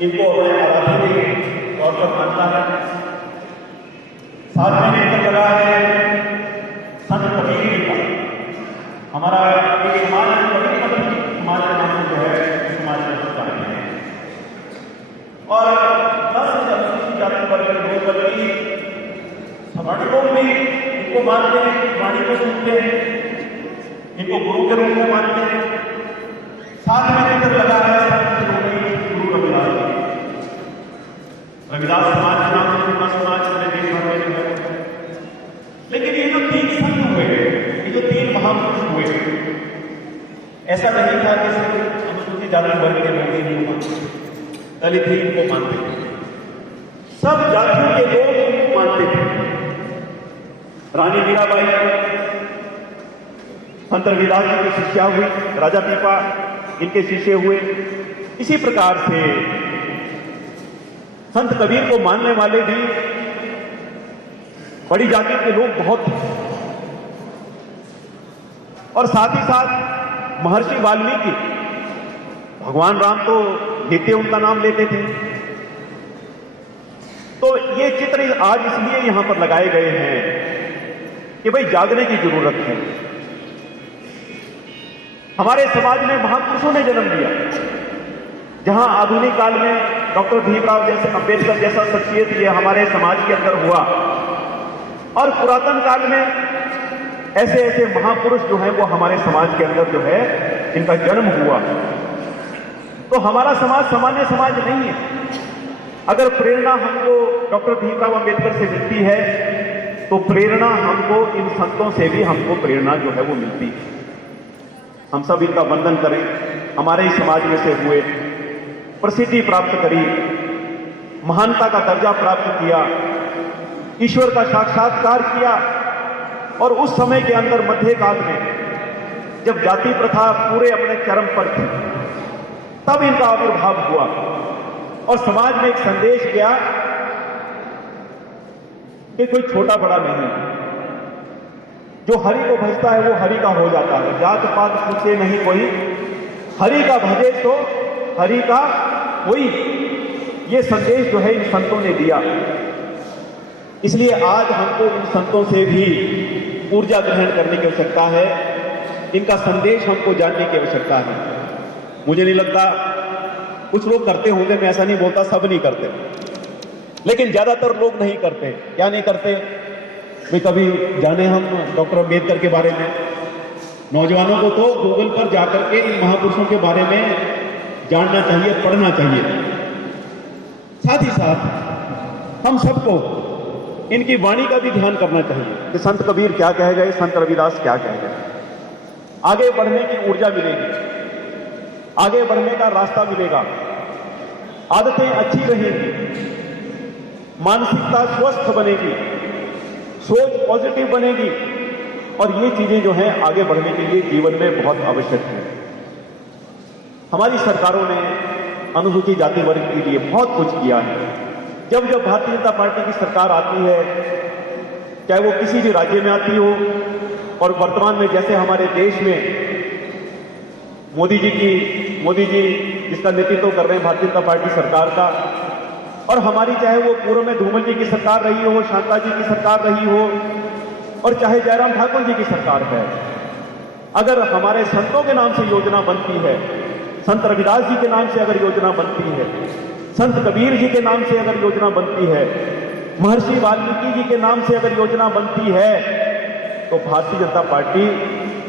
इनको अपने आराधनीय तौर पर मानता है। साथ में लेकर लगा है संत कबीर जी का। हमारा एक समाज कबीर समाज के नाम जो है समाज में होता है और 10 अनुसूचित जाति वर्ग के लोग बल्कि समाज लोग भी इनको मानते हैं, वाणी को सुनते हैं, इनको गुरु के रूप में मानते हैं। साथ में लेकर लगा है गुरु रविदास। रविदास समाज के नाम से पूरा समाज पूरे देश भर में है। लेकिन ये जो 3 संत हुए, ये जो 3 महापुरुष हुए, ऐसा नहीं था कि सिर्फ अनुसूचित जाति वर्ग के लोग इनको मानते, दलित ही इनको मानते थे, सब जातियों के लोग इनको मानते थे। रानी मीराबाई संत रविदास जी की शिष्या हुई, राजा पीपा इनके शिष्य हुए। इसी प्रकार से संत कबीर को मानने वाले भी बड़ी जाति के लोग बहुत थे और साथ ही साथ महर्षि वाल्मीकि, भगवान राम तो नित्य उनका नाम लेते थे। तो ये चित्र आज इसलिए यहां पर लगाए गए हैं कि भाई जागने की जरूरत है। हमारे समाज में महापुरुषों ने जन्म लिया। जहां आधुनिक काल में डॉक्टर भीमराव जैसे अंबेडकर जैसा शख्सियत ये हमारे समाज के अंदर हुआ और पुरातन काल में ऐसे ऐसे महापुरुष जो हैं वो हमारे समाज के अंदर जो है इनका जन्म हुआ। तो हमारा समाज सामान्य समाज नहीं है। अगर प्रेरणा हमको डॉक्टर भीमराव अंबेडकर से मिलती है तो प्रेरणा हमको इन संतों से भी हमको प्रेरणा जो है वो मिलती है। हम सब इनका वंदन करें। हमारे ही समाज में से हुए, प्रसिद्धि प्राप्त करी, महानता का दर्जा प्राप्त किया, ईश्वर का साक्षात्कार किया और उस समय के अंदर मध्यकाल में जब जाति प्रथा पूरे अपने चरम पर थी तब इनका आविर्भाव हुआ और समाज में एक संदेश गया कि कोई छोटा बड़ा नहीं, जो हरि को भजता है वो हरि का हो जाता है, जात पात पूछे नहीं कोई, हरि का भजे तो हरि का कोई। ये संदेश जो है इन संतों ने दिया। इसलिए आज हमको इन संतों से भी ऊर्जा ग्रहण करने की आवश्यकता है। इनका संदेश हमको जानने की आवश्यकता है। मुझे नहीं लगता कुछ लोग करते होंगे, मैं ऐसा नहीं बोलता सब नहीं करते, लेकिन ज्यादातर लोग नहीं करते। क्या नहीं करते भाई? कभी जाने हम डॉक्टर अंबेडकर के बारे में, नौजवानों को तो गूगल पर जाकर के इन महापुरुषों के बारे में जानना चाहिए, पढ़ना चाहिए। साथ ही साथ हम सबको इनकी वाणी का भी ध्यान करना चाहिए कि संत कबीर क्या कह गए, संत रविदास क्या कह गए। आगे बढ़ने की ऊर्जा मिलेगी, आगे बढ़ने का रास्ता मिलेगा, आदतें अच्छी रहेंगी, मानसिकता स्वस्थ बनेगी, सोच पॉजिटिव बनेगी और ये चीजें जो हैं आगे बढ़ने के लिए जीवन में बहुत आवश्यक है। हमारी सरकारों ने अनुसूचित जाति वर्ग के लिए बहुत कुछ किया है। जब जब भारतीय जनता पार्टी की सरकार आती है, चाहे वो किसी भी राज्य में आती हो, और वर्तमान में जैसे हमारे देश में मोदी जी जिसका नेतृत्व कर रहे हैं भारतीय जनता पार्टी सरकार का, और हमारी चाहे वो पूर्व में धूमल जी की सरकार रही हो, शांता जी की सरकार रही हो, और चाहे जयराम ठाकुर जी की सरकार है, अगर हमारे संतों के नाम से योजना बनती है, संत रविदास जी के नाम से अगर योजना बनती है, संत कबीर जी के नाम से अगर योजना बनती है, महर्षि वाल्मीकि जी के नाम से अगर योजना बनती है, तो भारतीय जनता पार्टी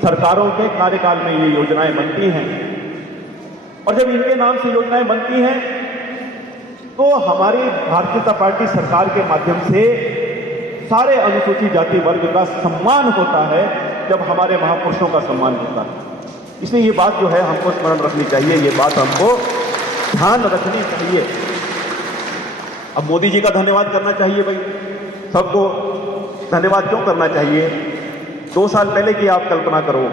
सरकारों के कार्यकाल में ये योजनाएं बनती हैं। और जब इनके नाम से योजनाएं बनती हैं तो हमारी भारतीय जनता पार्टी सरकार के माध्यम से सारे अनुसूचित जाति वर्ग का सम्मान होता है, जब हमारे महापुरुषों का सम्मान होता है। इसलिए ये बात जो है हमको स्मरण रखनी चाहिए, ये बात हमको ध्यान रखनी चाहिए। अब मोदी जी का धन्यवाद करना चाहिए भाई, सबको धन्यवाद क्यों करना चाहिए? 2 साल पहले की आप कल्पना करो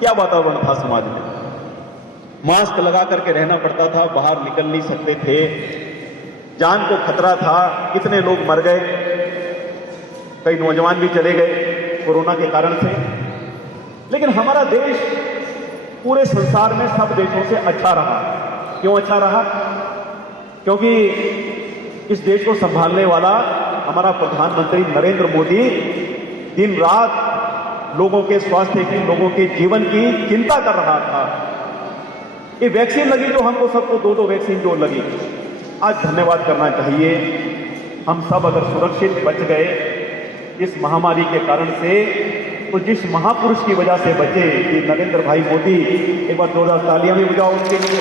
क्या वातावरण था समाज में। मास्क लगा करके रहना पड़ता था, बाहर निकल नहीं सकते थे, जान को खतरा था, कितने लोग मर गए, कई नौजवान भी चले गए कोरोना के कारण से। लेकिन हमारा देश पूरे संसार में सब देशों से अच्छा रहा। क्यों अच्छा रहा? क्योंकि इस देश को संभालने वाला हमारा प्रधानमंत्री नरेंद्र मोदी दिन रात लोगों के स्वास्थ्य की, लोगों के जीवन की चिंता कर रहा था। ये वैक्सीन लगी जो हमको सबको 2-2 वैक्सीन जो लगी, आज धन्यवाद करना चाहिए। हम सब अगर सुरक्षित बच गए इस महामारी के कारण से, तो जिस महापुरुष की वजह से बचे कि नरेंद्र भाई मोदी, एक बार जोरदार तालियां भी बजाओ उनके लिए।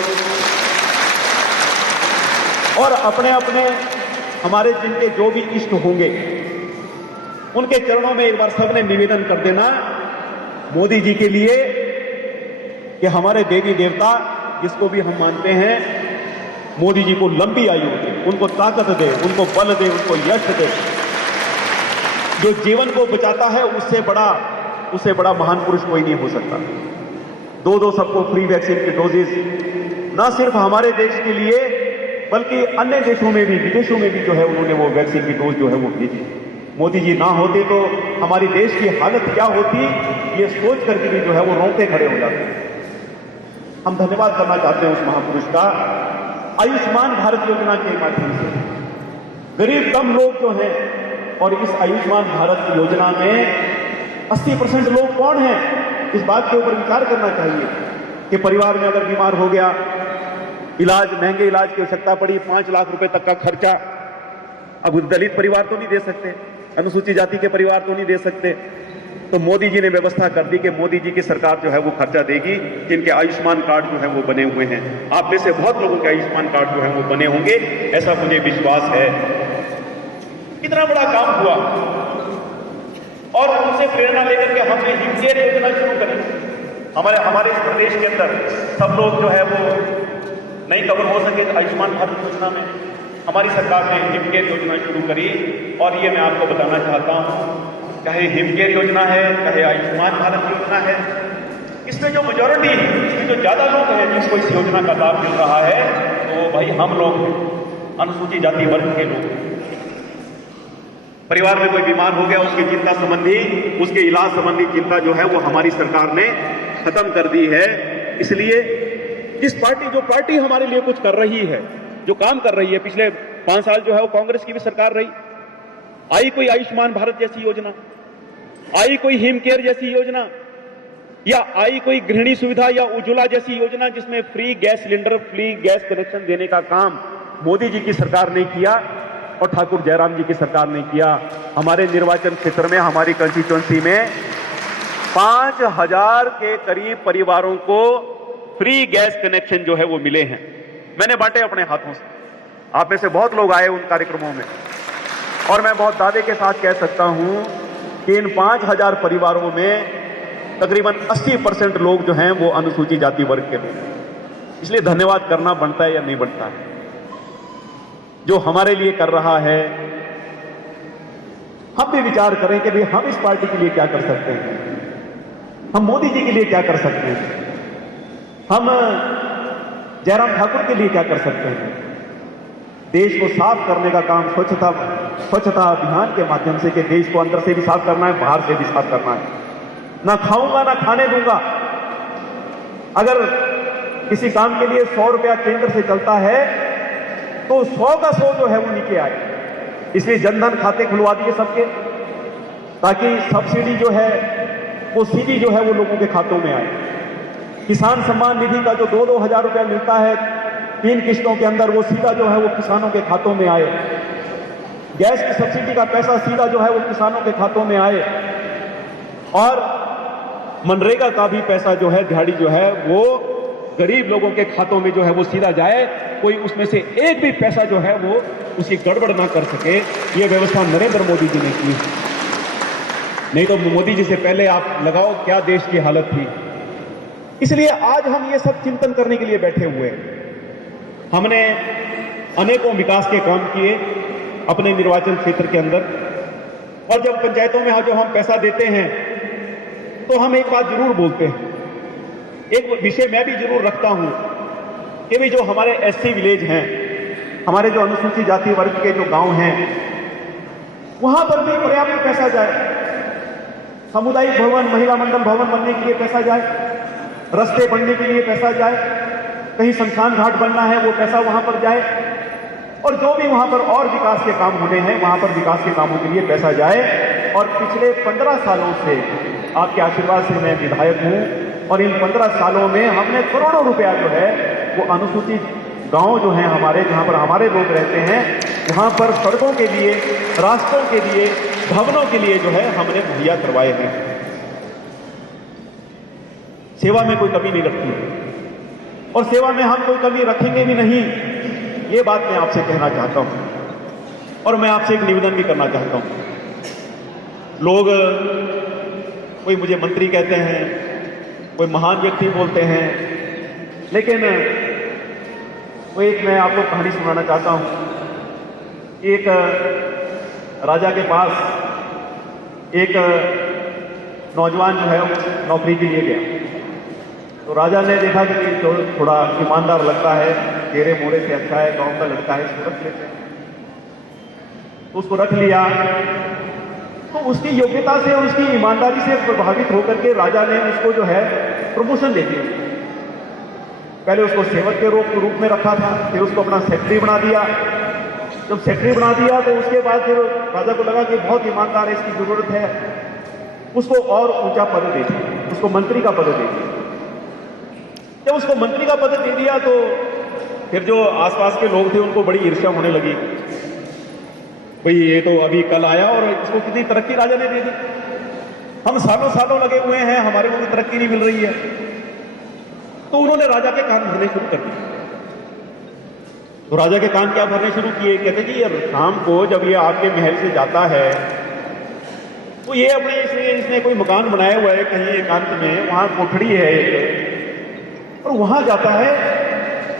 और अपने अपने हमारे जिनके जो भी इष्ट होंगे उनके चरणों में एक बार सबने निवेदन कर देना मोदी जी के लिए कि हमारे देवी देवता जिसको भी हम मानते हैं, मोदी जी को लंबी आयु दे, उनको ताकत दे, उनको बल दे, उनको यश दे। जो जीवन को बचाता है उससे बड़ा महान पुरुष कोई नहीं हो सकता। 2-2 सबको फ्री वैक्सीन की डोजेज ना सिर्फ हमारे देश के लिए बल्कि अन्य देशों में भी, विदेशों में भी जो है उन्होंने वो वैक्सीन की डोज जो है वो भेजी। मोदी जी ना होते तो हमारी देश की हालत क्या होती, ये सोच करके भी जो है वो रोंगटे खड़े हो जाते हैं। हम धन्यवाद करना चाहते हैं उस महापुरुष का। आयुष्मान भारत योजना के माध्यम से गरीब कम लोग जो हैं, और इस आयुष्मान भारत योजना में 80% लोग कौन हैं, इस बात के ऊपर विचार करना चाहिए कि परिवार में अगर बीमार हो गया, इलाज, महंगे इलाज की आवश्यकता पड़ी, 5 लाख रुपए तक का खर्चा, अब दलित परिवार तो नहीं दे सकते, अनुसूचित जाति के परिवार तो नहीं दे सकते, तो मोदी जी ने व्यवस्था कर दी कि मोदी जी की सरकार जो है वो खर्चा देगी, जिनके आयुष्मान कार्ड जो है वो बने हुए हैं। आप में से बहुत लोगों के आयुष्मान कार्ड जो है वो बने होंगे, ऐसा मुझे विश्वास है। कितना बड़ा काम हुआ, और उनसे प्रेरणा लेकर के हमने हिमकेयर योजना शुरू करी। हमारे इस प्रदेश के अंदर सब लोग जो है वो नहीं कवर हो सके आयुष्मान भारत योजना में, हमारी सरकार ने हिमकेयर योजना शुरू करी। और ये मैं आपको बताना चाहता हूँ, चाहे हिमकेयर योजना है, चाहे आयुष्मान भारत योजना है, इसमें जो मेजॉरिटी, इसमें जो ज्यादा लोग हैं जिसको इस योजना का लाभ मिल रहा है, तो भाई हम लोग हैं, अनुसूचित जाति वर्ग के लोग। परिवार में कोई बीमार हो गया, उसकी चिंता संबंधी, उसके इलाज संबंधी चिंता जो है वो हमारी सरकार ने खत्म कर दी है। इसलिए जो पार्टी हमारे लिए कुछ कर रही है, जो काम कर रही है, पिछले 5 साल जो है वो कांग्रेस की भी सरकार रही, आई कोई आयुष्मान भारत जैसी योजना, आई कोई हिमकेयर जैसी योजना, या आई कोई गृहिणी सुविधा या उज्ज्वला जैसी योजना जिसमें free gas cylinder, free gas connection देने का काम मोदी जी की सरकार ने किया और ठाकुर जयराम जी की सरकार ने किया। हमारे निर्वाचन क्षेत्र में, हमारी कंस्टिट्यूएंसी में 5000 के करीब परिवारों को फ्री गैस कनेक्शन जो है वो मिले हैं। मैंने बांटे अपने हाथों से। आप में से बहुत लोग आए उन कार्यक्रमों में, और मैं बहुत दावे के साथ कह सकता हूं कि इन 5000 परिवारों में तकरीबन 80% लोग जो हैं वो अनुसूचित जाति वर्ग के लोग। इसलिए धन्यवाद करना बनता है या नहीं बनता है, जो हमारे लिए कर रहा है। हम भी विचार करें कि भाई हम इस पार्टी के लिए क्या कर सकते हैं, हम मोदी जी के लिए क्या कर सकते हैं, हम जयराम ठाकुर के लिए क्या कर सकते हैं। देश को साफ करने का काम स्वच्छता अभियान के माध्यम से, कि देश को अंदर से भी साफ करना है, बाहर से भी साफ करना है। ना खाऊंगा ना खाने दूंगा। अगर किसी काम के लिए 100 रुपया केंद्र से चलता है तो 100 का 100 जो है वो नीचे आए। इसलिए जनधन खाते खुलवा दिए सबके, ताकि सब्सिडी जो है वो सीधी जो है वो लोगों के खातों में आए। किसान सम्मान निधि का जो 2-2 हजार रुपया मिलता है 3 किस्तों के अंदर, वो सीधा जो है वो किसानों के खातों में आए। गैस की सब्सिडी का पैसा सीधा जो है वो किसानों के खातों में आए। और मनरेगा का भी पैसा जो है, दिहाड़ी जो है, वो गरीब लोगों के खातों में जो है वो सीधा जाए। कोई उसमें से एक भी पैसा जो है वो उसकी गड़बड़ ना कर सके। ये व्यवस्था नरेंद्र मोदी जी ने की। नहीं तो मोदी जी से पहले आप लगाओ क्या देश की हालत थी। इसलिए आज हम ये सब चिंतन करने के लिए बैठे हुए हैं। हमने अनेकों विकास के काम किए अपने निर्वाचन क्षेत्र के अंदर, और जब पंचायतों में जो हम पैसा देते हैं तो हम एक बात जरूर बोलते हैं, एक विषय मैं भी जरूर रखता हूं कि भी जो हमारे एससी विलेज हैं, हमारे जो अनुसूचित जाति वर्ग के जो गांव हैं, वहां पर भी पर्याप्त पैसा जाए। सामुदायिक भवन, महिला मंडल भवन बनने के लिए पैसा जाए, रास्ते बनने के लिए पैसा जाए, कहीं शमशान घाट बनना है वो पैसा वहां पर जाए। और जो भी वहां पर और विकास के काम होने हैं वहां पर विकास के कामों के लिए पैसा जाए। और पिछले 15 सालों से आपके आशीर्वाद से मैं विधायक हूं और इन 15 सालों में हमने करोड़ों रुपया जो है वो अनुसूचित गांव जो हैं हमारे, जहां पर हमारे लोग रहते हैं, वहां पर सड़कों के लिए, रास्तों के लिए, भवनों के लिए जो है हमने मुहैया करवाए हैं। सेवा में कोई कमी नहीं रखती और सेवा में हम कोई कमी रखेंगे भी नहीं, ये बात मैं आपसे कहना चाहता हूं। और मैं आपसे एक निवेदन भी करना चाहता हूं। लोग कोई मुझे मंत्री कहते हैं, कोई महान व्यक्ति बोलते हैं, लेकिन वो एक मैं आपको कहानी सुनाना चाहता हूं। एक राजा के पास एक नौजवान जो है वो नौकरी के लिए गया। तो राजा ने देखा कि तो थोड़ा ईमानदार लगता है, चेहरे मोड़े से अच्छा है, गांव का लड़का है, इसको रख लेते हैं। तो उसको रख लिया। तो उसकी योग्यता से और उसकी ईमानदारी से प्रभावित होकर के राजा ने उसको जो है प्रमोशन दे दिया। पहले उसको सेवक के रूप में रखा था, फिर उसको अपना सेक्रेटरी बना दिया। जब सेक्रेटरी बना दिया तो उसके बाद फिर राजा को लगा कि बहुत ईमानदार है, इसकी जरूरत है, उसको और ऊंचा पद दे दिया, उसको मंत्री का पद दे दिया। जब उसको मंत्री का पद दे दिया तो फिर जो आसपास के लोग थे उनको बड़ी ईर्ष्या होने लगी। भाई ये तो अभी कल आया और इसको कितनी तरक्की राजा ने दे दी, हम सालों सालों लगे हुए हैं, हमारे को तरक्की नहीं मिल रही है। तो उन्होंने राजा के कान भरने शुरू कर दिए। तो राजा के कान क्या भरने शुरू किए, कहते जी यार शाम को जब ये आपके महल से जाता है तो ये अपने इसने कोई मकान बनाया हुआ है कहीं एकांत में, वहां कोठड़ी है एक, और वहां जाता है,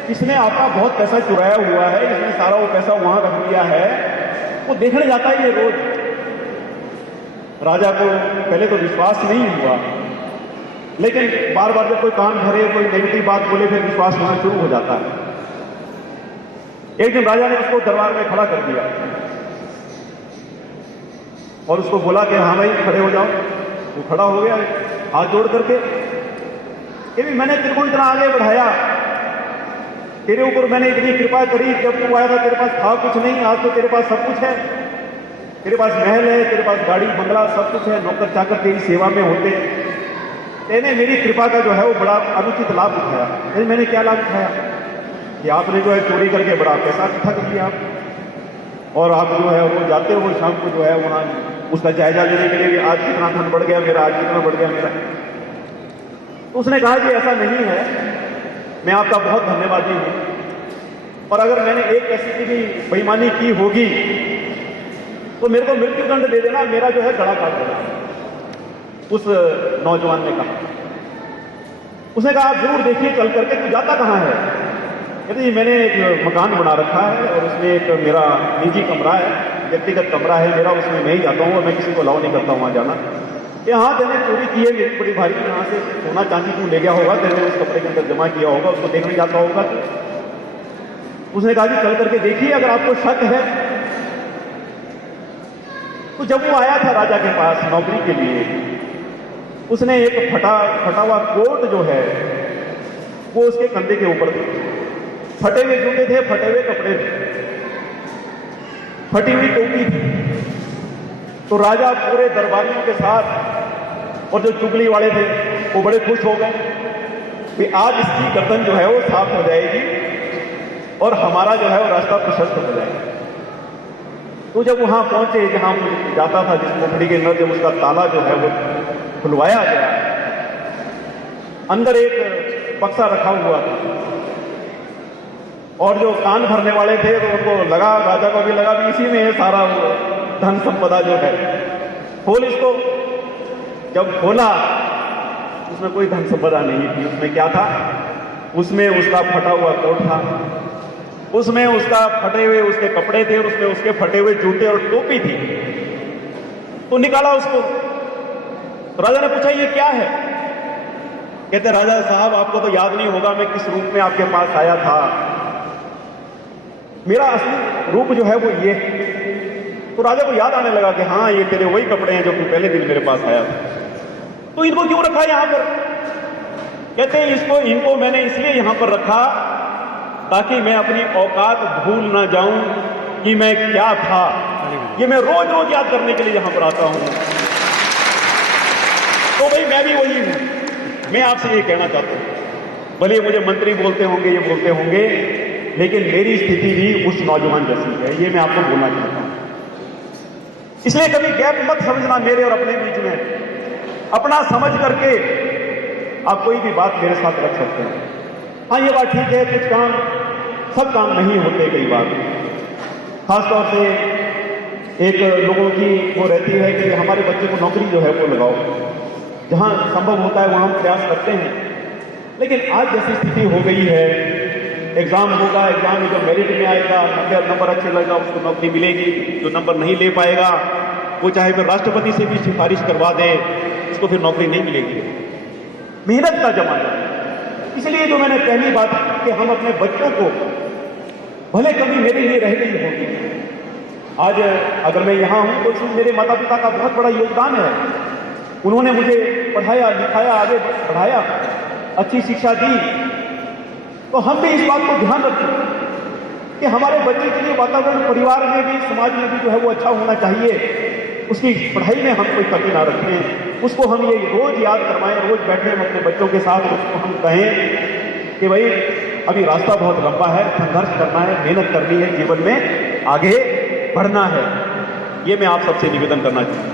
इसने आपका बहुत पैसा चुराया हुआ है, इसने सारा वो पैसा वहां रख दिया है, वो देखने जाता है ये रोज। राजा को पहले तो विश्वास नहीं हुआ, लेकिन बार बार जब कोई कान भरे, कोई नेगेटिव बात बोले, फिर विश्वास होना शुरू हो जाता है। एक दिन राजा ने उसको दरबार में खड़ा कर दिया और उसको बोला कि हाँ भाई खड़े हो जाओ। वो खड़ा हो गया हाथ जोड़ करके, ये भी मैंने तेरे को इतना आगे बढ़ाया, तेरे ऊपर मैंने इतनी कृपा करी, जब तू आया था तेरे पास था कुछ नहीं, आज तो तेरे पास सब कुछ है, तेरे पास महल है, तेरे पास गाड़ी बंगला सब कुछ है, नौकर चाकर तेरी सेवा में होते, तेने मेरी कृपा का जो है वो बड़ा अनुचित लाभ उठाया। लेकिन मैंने क्या लाभ उठाया कि आपने जो है चोरी करके बड़ा पैसा इकट्ठा कर लिया और आप जो है वो जाते हो शाम को जो है वहां उसका जायजा लेने के लिए, आज कितना धन बढ़ गया मेरा, आज कितना बढ़ गया मेरा। तो उसने कहा कि ऐसा नहीं है, मैं आपका बहुत धन्यवादी हूं, और अगर मैंने एक पैसे की भी बेईमानी की होगी तो मेरे को मृत्यु दंड दे देना, मेरा जो है गला काट देना। उस नौजवान ने कहा, उसने कहा आप जरूर देखिए चल करके, तू जाता कहां है? कहते जी मैंने एक मकान बना रखा है और उसमें एक मेरा निजी कमरा है, व्यक्तिगत कमरा है मेरा, उसमें मैं ही जाता हूँ और मैं किसी को अलाउ नहीं करता हूँ वहां जाना। ये हाँ तेने चोरी की है मेरी बड़ी भारी, यहाँ से सोना चांदी तू ले गया होगा, तेने उस कपड़े के अंदर जमा किया होगा, उसको देखने जाता होगा। उसने कहा जी चल करके देखिए अगर आपको शक है। तो जब वो आया था राजा के पास नौकरी के लिए, उसने एक फटा हुआ कोट जो है वो उसके कंधे के ऊपर था, फटे हुए जूते थे, फटे हुए कपड़े थे, फटी हुई टोपी थी। तो राजा पूरे दरबारियों के साथ और जो चुगली वाले थे वो बड़े खुश हो गए कि आज इसकी गर्दन जो है वो साफ हो जाएगी और हमारा जो है वो रास्ता प्रशस्त हो जाएगा। तो जब वहां पहुंचे जहां जाता था, जिस कोठड़ी के अंदर, जब उसका ताला जो है वो खुलवाया गया, अंदर एक बक्सा रखा हुआ था और जो कान भरने वाले थे तो उनको लगा, राजा को भी लगा भी इसी में है सारा धन संपदा जो है, खोल इसको। जब खोला उसमें कोई धन संपदा नहीं थी। उसमें क्या था? उसमें उसका फटा हुआ कोट था, उसमें उसका फटे हुए उसके कपड़े थे और उसमें उसके फटे हुए जूते और टोपी थी। तो निकाला उसको। तो राजा ने पूछा ये क्या है? कहते राजा साहब आपको तो याद नहीं होगा मैं किस रूप में आपके पास आया था, मेरा असली रूप जो है वो ये। तो राजा को याद आने लगा कि हाँ ये तेरे वही कपड़े हैं जो तू पहले दिन मेरे पास आया था। तो इनको क्यों रखा यहां पर? कहते इनको मैंने इसलिए यहां पर रखा ताकि मैं अपनी औकात भूल ना जाऊं कि मैं क्या था। ये मैं रोज रोज याद करने के लिए यहां पर आता हूं। तो भाई मैं भी वही हूं। मैं आपसे ये कहना चाहता हूं, भले मुझे मंत्री बोलते होंगे, ये बोलते होंगे, लेकिन मेरी स्थिति भी उस नौजवान जैसी है, ये मैं आपको बोलना चाहता हूं। इसलिए कभी गैप मत समझना मेरे और अपने बीच में। अपना समझ करके आप कोई भी बात मेरे साथ रख सकते हैं। हाँ, ये बात ठीक है, कुछ काम, सब काम नहीं होते कई बार। खासतौर से एक लोगों की वो रहती है कि हमारे बच्चे को नौकरी जो है वो लगाओ। जहां संभव होता है वहां हम प्रयास करते हैं, लेकिन आज जैसी स्थिति हो गई है, एग्जाम होगा, एग्जाम में जो मेरिट में आएगा, नंबर अच्छे लगेगा, उसको नौकरी मिलेगी। जो नंबर नहीं ले पाएगा वो चाहे फिर राष्ट्रपति से भी सिफारिश करवा दे, उसको फिर नौकरी नहीं मिलेगी। मेहनत का जमाना है। इसलिए जो मैंने पहली बात कि हम अपने बच्चों को, भले कभी मेरे लिए रह गई होगी, आज अगर मैं यहां हूं तो इसमें मेरे माता पिता का बहुत बड़ा योगदान है। उन्होंने मुझे पढ़ाया लिखाया, आगे बढ़ाया, अच्छी शिक्षा दी। तो हम भी इस बात को ध्यान रखें कि हमारे बच्चे के लिए वातावरण परिवार में भी, समाज में भी जो है वो अच्छा होना चाहिए। उसकी पढ़ाई में हम कोई कमी ना रखें, उसको हम ये रोज याद करवाएं, रोज बैठे हम अपने बच्चों के साथ, उसको हम कहें कि भाई अभी रास्ता बहुत लंबा है, संघर्ष करना है, मेहनत करनी है, जीवन में आगे बढ़ना है। ये मैं आप सबसे निवेदन करना चाहता हूं।